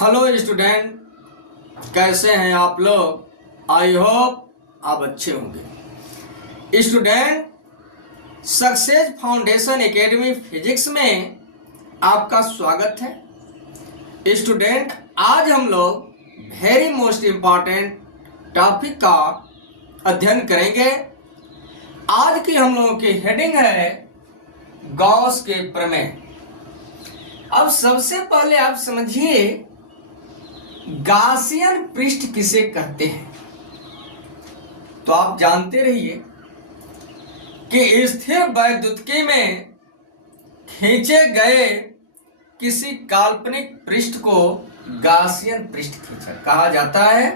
Hello student, कैसे हैं आप लोग। आई होप आप अच्छे होंगे। Student, success foundation academy physics में आपका स्वागत है। स्टूडेंट, आज हम लोग वेरी मोस्ट इम्पॉर्टेंट टॉपिक का अध्ययन करेंगे। आज की हम लोगों की हेडिंग है गॉस के प्रमेय। अब सबसे पहले आप समझिए गासियन पृष्ठ किसे कहते हैं। तो आप जानते रहिए कि स्थिर वैद्युतिकी में खींचे गए किसी काल्पनिक पृष्ठ को गासियन पृष्ठ खींचा कहा जाता है।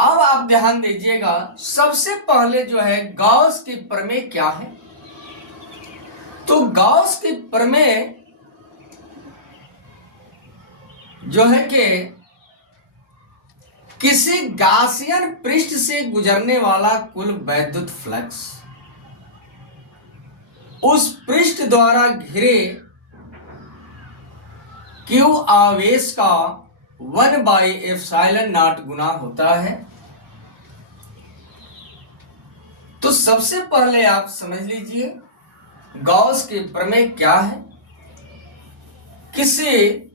अब आप ध्यान दीजिएगा, सबसे पहले जो है गॉस की प्रमेय क्या है। तो गॉस की प्रमेय जो है कि किसी गासियन पृष्ठ से गुजरने वाला कुल वैद्युत फ्लक्स उस पृष्ठ द्वारा घिरे क्यू आवेश का 1/ε0 गुना होता है। तो सबसे पहले आप समझ लीजिए गॉस की प्रमेय क्या है। किसी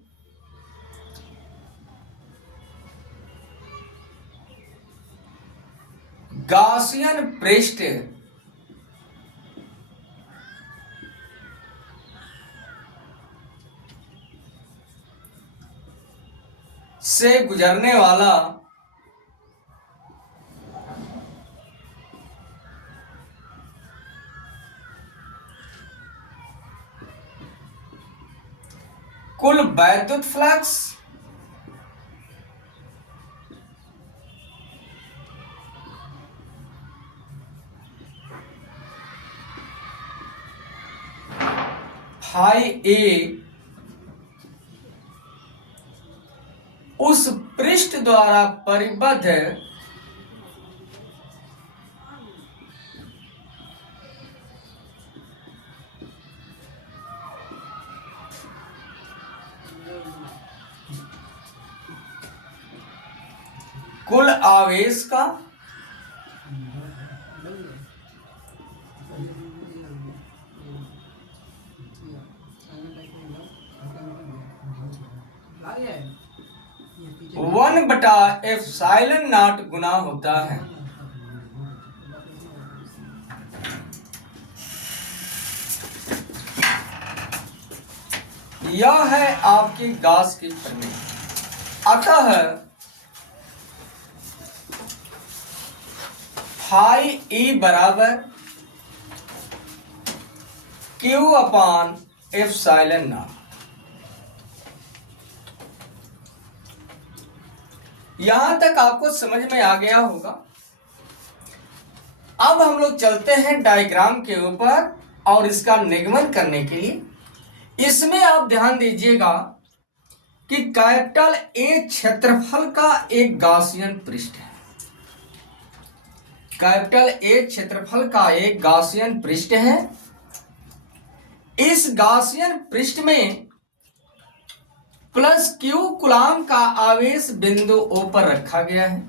गासियन पृष्ठ से गुजरने वाला कुल वैद्युत फ्लक्स फाई ए उस पृष्ठ द्वारा परिबद्ध कुल आवेश का वन बटा ε0 गुना होता है। यह है आपकी गॉस की प्रमेय। अतः फाई ई बराबर Q/ε0। यहां तक आपको समझ में आ गया होगा। अब हम लोग चलते हैं डायग्राम के ऊपर और इसका निगमन करने के लिए। इसमें आप ध्यान दीजिएगा कि कैपिटल ए क्षेत्रफल का एक गासियन पृष्ठ है। कैपिटल ए क्षेत्रफल का एक गासियन पृष्ठ है। इस गासियन पृष्ठ में प्लस क्यू कूलाम का आवेश बिंदु ओ पर रखा गया है।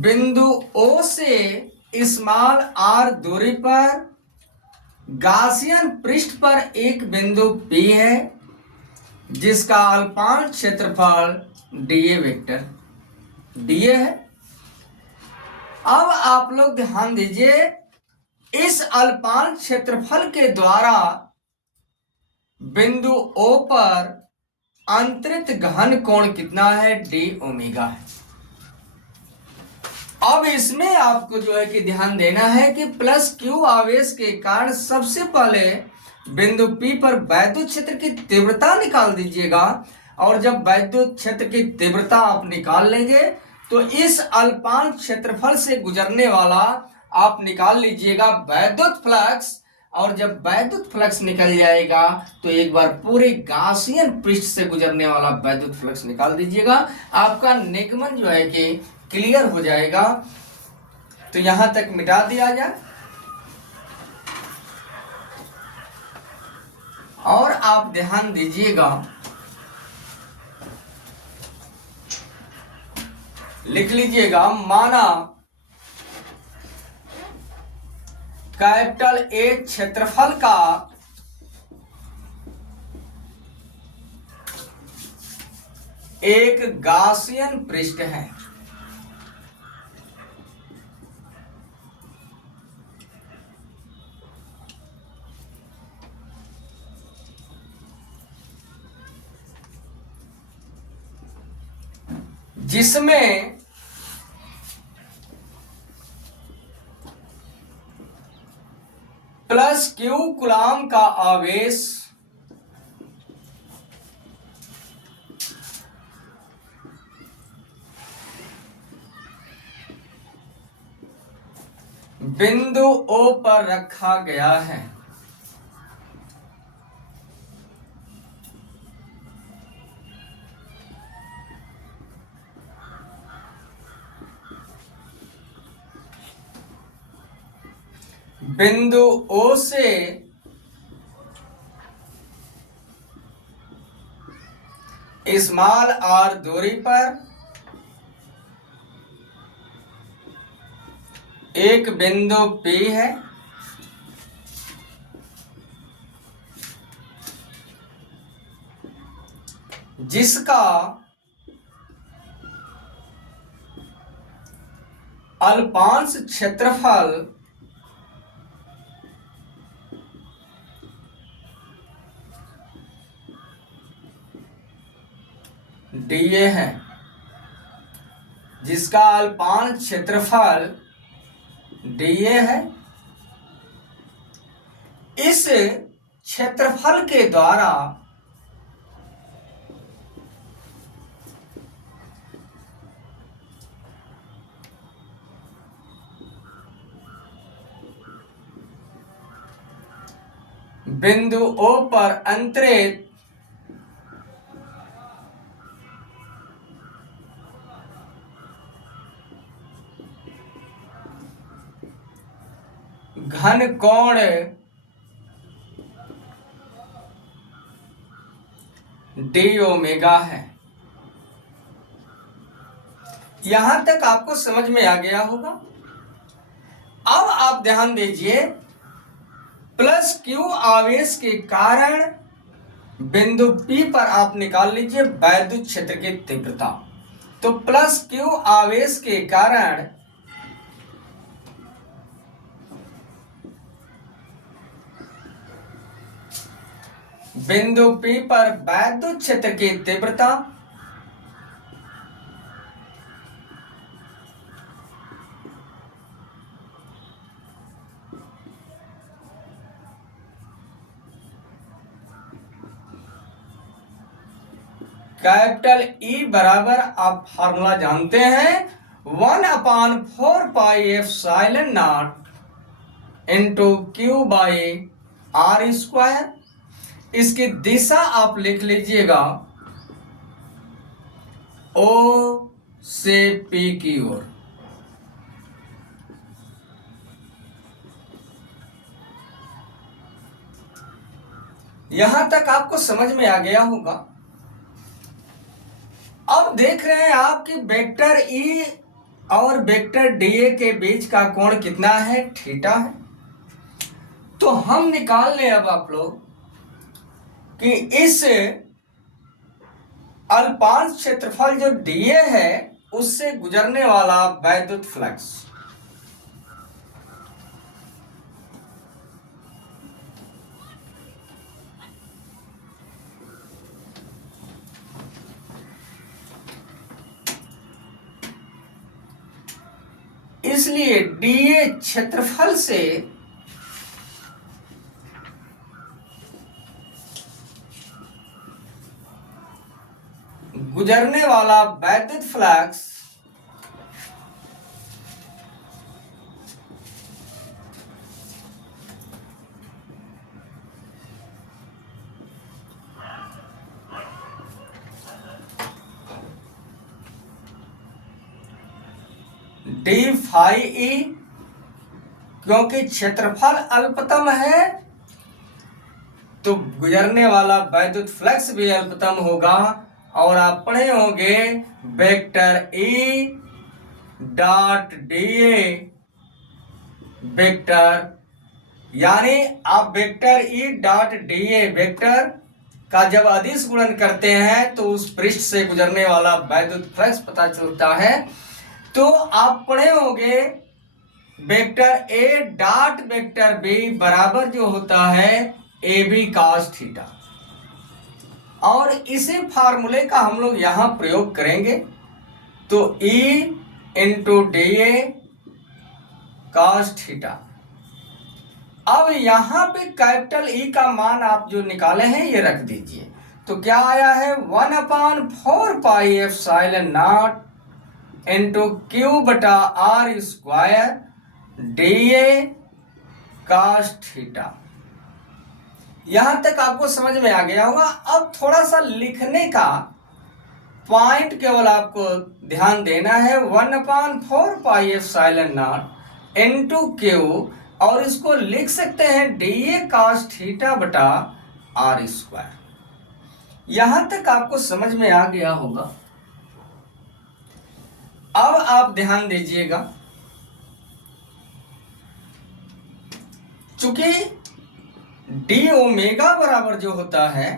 बिंदु ओ से स्मॉल आर दूरी पर गासियन पृष्ठ पर एक बिंदु पी है जिसका अल्पांश क्षेत्रफल डीए वेक्टर डीए है। अब आप लोग ध्यान दीजिए, इस अल्पांश क्षेत्रफल के द्वारा बिंदु ओ पर अंतरित घन कोण कितना है, डी ओमेगा है। अब इसमें आपको जो है कि ध्यान देना है कि प्लस क्यू आवेश के कारण सबसे पहले बिंदु पी पर वैद्युत क्षेत्र की तीव्रता निकाल दीजिएगा। और जब वैद्युत क्षेत्र की तीव्रता आप निकाल लेंगे तो इस अल्पांश क्षेत्रफल से गुजरने वाला आप निकाल लीजिएगा वैद्युत फ्लक्स। और जब वैद्युत फ्लक्स निकल जाएगा तो एक बार पूरे गासियन पृष्ठ से गुजरने वाला वैद्युत फ्लक्स निकाल दीजिएगा। आपका निगमन जो है कि क्लियर हो जाएगा। तो यहां तक मिटा दिया जाए। और आप ध्यान दीजिएगा, लिख लीजिएगा, माना कैपिटल ए क्षेत्रफल का एक गासियन पृष्ठ है। जिसमें प्लस क्यू कूलाम का आवेश बिंदु O पर रखा गया है। बिंदु O से स्मॉल r दूरी पर एक बिंदु P है, जिसका अल्पांश क्षेत्रफल dA है, जिसका अल्पांश क्षेत्रफल dA है। इस क्षेत्रफल के द्वारा बिंदु O पर अंतरित घन कोण d ओमेगा है। यहां तक आपको समझ में आ गया होगा। अब आप ध्यान दीजिए, प्लस क्यू आवेश के कारण बिंदु P पर आप निकाल लीजिए वैद्युत क्षेत्र की तीव्रता। तो प्लस क्यू आवेश के कारण बिंदु P पर वैद्युत क्षेत्र की तीव्रता कैपिटल E बराबर, आप फार्मूला जानते हैं, 1/4πε0 into Q by R square. इसकी दिशा आप लिख लीजिएगा O से P की ओर। यहां तक आपको समझ में आ गया होगा। अब देख रहे हैं आप कि वेक्टर E और वेक्टर dA के बीच का कोण कितना है, थीटा है। तो हम निकाल लें अब आप लोग कि इस अल्पांश क्षेत्रफल जो dA है उससे गुजरने वाला वैद्युत फ्लक्स इसलिए dA क्षेत्रफल से गुजरने वाला वैद्युत फ्लक्स d फाई ई, क्योंकि क्षेत्रफल अल्पतम है तो गुजरने वाला वैद्युत फ्लक्स भी अल्पतम होगा। और आप पढ़े होंगे vector E dot dA vector, यानी आप vector E dot dA vector का जब अदिश गुणन करते हैं तो उस पृष्ठ से गुजरने वाला वैद्युत फ्लक्स पता चलता है। तो आप पढ़े होंगे vector A dot vector B बराबर जो होता है AB cos थीटा। और इसी फार्मूले का हम लोग यहां प्रयोग करेंगे। तो E into dA cos theta. अब यहां पे कैपिटल E का मान आप जो निकाले हैं ये रख दीजिए। तो क्या आया है 1/4 pi epsilon not into Q बटा R square dA cos theta. यहां तक आपको समझ में आ गया होगा। अब थोड़ा सा लिखने का पॉइंट केवल आपको ध्यान देना है। 1/4 pi epsilon not into Q, और इसको लिख सकते हैं dA cos थीटा बटा R स्क्वायर। यहां तक आपको समझ में आ गया होगा। अब आप ध्यान दीजिएगा, चूंकि d ओमेगा बराबर जो होता है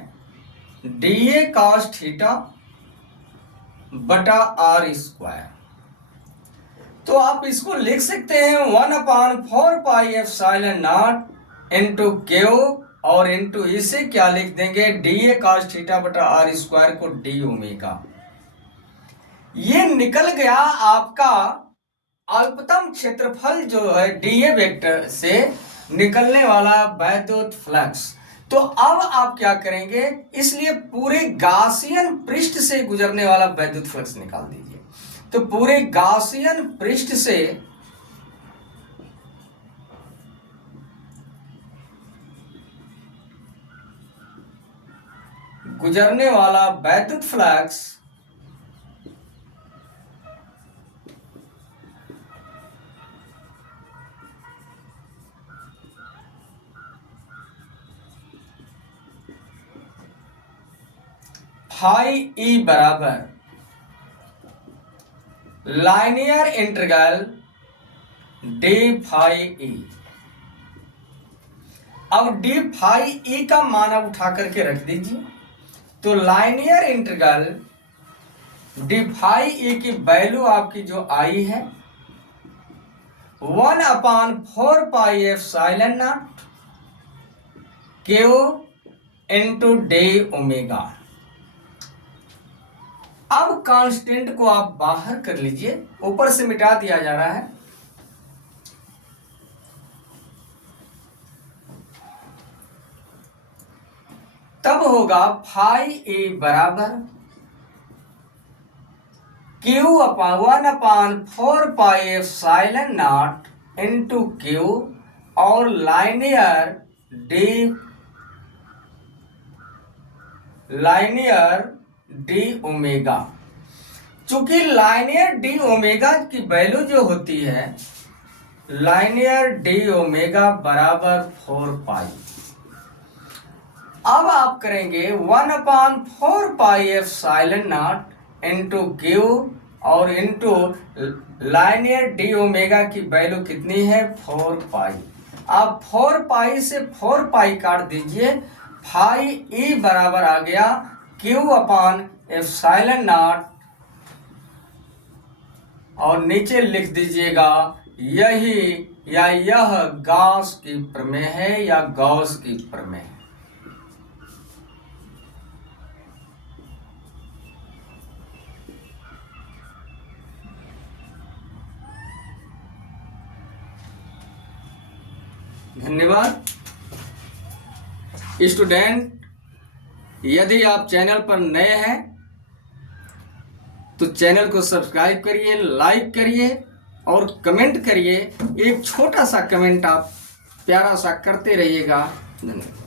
dA cos थीटा बटा R स्क्वायर, तो आप इसको लिख सकते हैं 1/4 pi epsilon not into Q, और इंटू इसे क्या लिख देंगे dA cos थीटा बटा R स्क्वायर को d ओमेगा। ये निकल गया आपका अल्पतम क्षेत्रफल जो है dA वेक्टर से निकलने वाला वैद्युत फ्लक्स। तो अब आप क्या करेंगे, इसलिए पूरे गासियन पृष्ठ से गुजरने वाला वैद्युत फ्लक्स निकाल दीजिए। तो पूरे गासियन पृष्ठ से गुजरने वाला वैद्युत फ्लक्स फाई E बराबर linear integral d phi E। अब d फाई E का मान आप उठा करके रख दीजिए। तो linear integral d phi E की वैल्यू आपकी जो आई है 1/4 pi epsilon naught Q into d omega. अब कांस्टेंट को आप बाहर कर लीजिए, ऊपर से मिटा दिया जा रहा है। तब होगा फाई E बराबर Q upon 1/4 pi epsilon not into Q, और लाइनियर d ओमेगा। चूंकि लाइनियर d ओमेगा की वैल्यू जो होती है लाइनियर d ओमेगा बराबर 4 पाई। अब आप करेंगे 1/4 pi epsilon not into Q, और इंटू लाइनियर d ओमेगा की वैल्यू कितनी है 4 पाई। आप 4 पाई से 4 पाई काट दीजिए। फाई E बराबर आ गया Q अपॉन एप्सिलॉन नॉट, और नीचे लिख दीजिएगा यही या यह गॉस की प्रमेय है या गॉस की प्रमेय है। धन्यवाद स्टूडेंट। यदि आप चैनल पर नए हैं तो चैनल को सब्सक्राइब करिए, लाइक करिए और कमेंट करिए। एक छोटा सा कमेंट आप प्यारा सा करते रहिएगा। धन्यवाद।